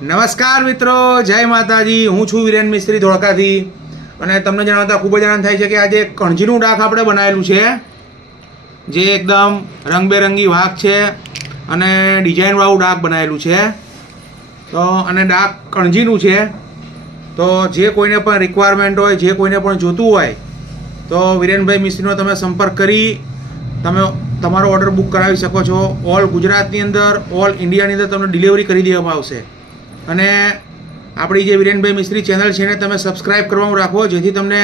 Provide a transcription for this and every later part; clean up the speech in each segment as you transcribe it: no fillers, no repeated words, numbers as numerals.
નમસ્કાર મિત્રો, જય માતાજી। હું છું વિરેન મિસ્ત્રી ધોળકાથી અને તમને જણાવતા ખૂબ જ આનંદ થાય છે કે આજે કણજીનું ડાક આપણે બનાવેલું છે, જે એકદમ રંગબેરંગી વાઘ છે અને ડિઝાઇનવાળું ડાક બનાવેલું છે। તો અને ડાક કણજીનું છે, તો જે કોઈને પણ રિક્વાયરમેન્ટ હોય, જે કોઈને પણ જોતું હોય તો વિરેનભાઈ મિસ્ત્રીનો તમે સંપર્ક કરી તમે તમારો ઓર્ડર બુક કરાવી શકો છો। ઓલ ગુજરાતની અંદર, ઓલ ઇન્ડિયાની અંદર તમને ડિલિવરી કરી દેવામાં આવશે। અને આપણી જે વિરેનભાઈ મિસ્ત્રી ચેનલ છે એને તમે સબસ્ક્રાઈબ કરવાનું રાખો, જેથી તમને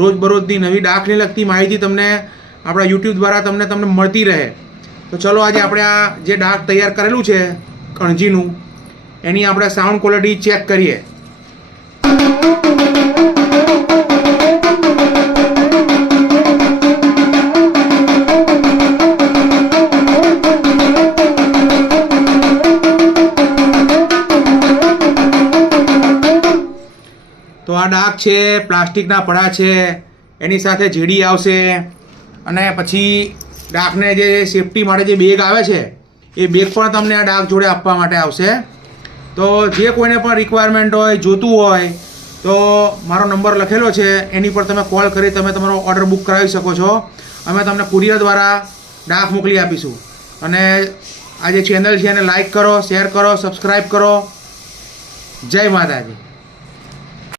રોજબરોજની નવી ડાકને લગતી માહિતી તમને આપણા યુટ્યુબ દ્વારા તમને મળતી રહે। તો ચલો આજે આપણે આ જે ડાક તૈયાર કરેલું છે કણજીનું, એની આપણે સાઉન્ડ ક્વોલિટી ચેક કરીએ। તો આ ડાક છે, પ્લાસ્ટિકના પડા છે, એની સાથે જેડી આવશે અને પછી ડાકને જે સેફટી માટે જે બેગ આવે છે એ બેગ પણ તમને આ ડાક જોડે આપવા માટે આવશે। તો જે કોઈને પણ રિક્વાયરમેન્ટ હોય, જોતું હોય તો મારો નંબર લખેલો છે, એની પર તમે કોલ કરી તમે તમારો ઓર્ડર બુક કરાવી શકો છો। અમે તમને કુરિયર દ્વારા ડાક મોકલી આપીશું। અને આ જે ચેનલ છે એને લાઈક કરો, શેર કરો, સબસ્ક્રાઈબ કરો। જય માતાજી।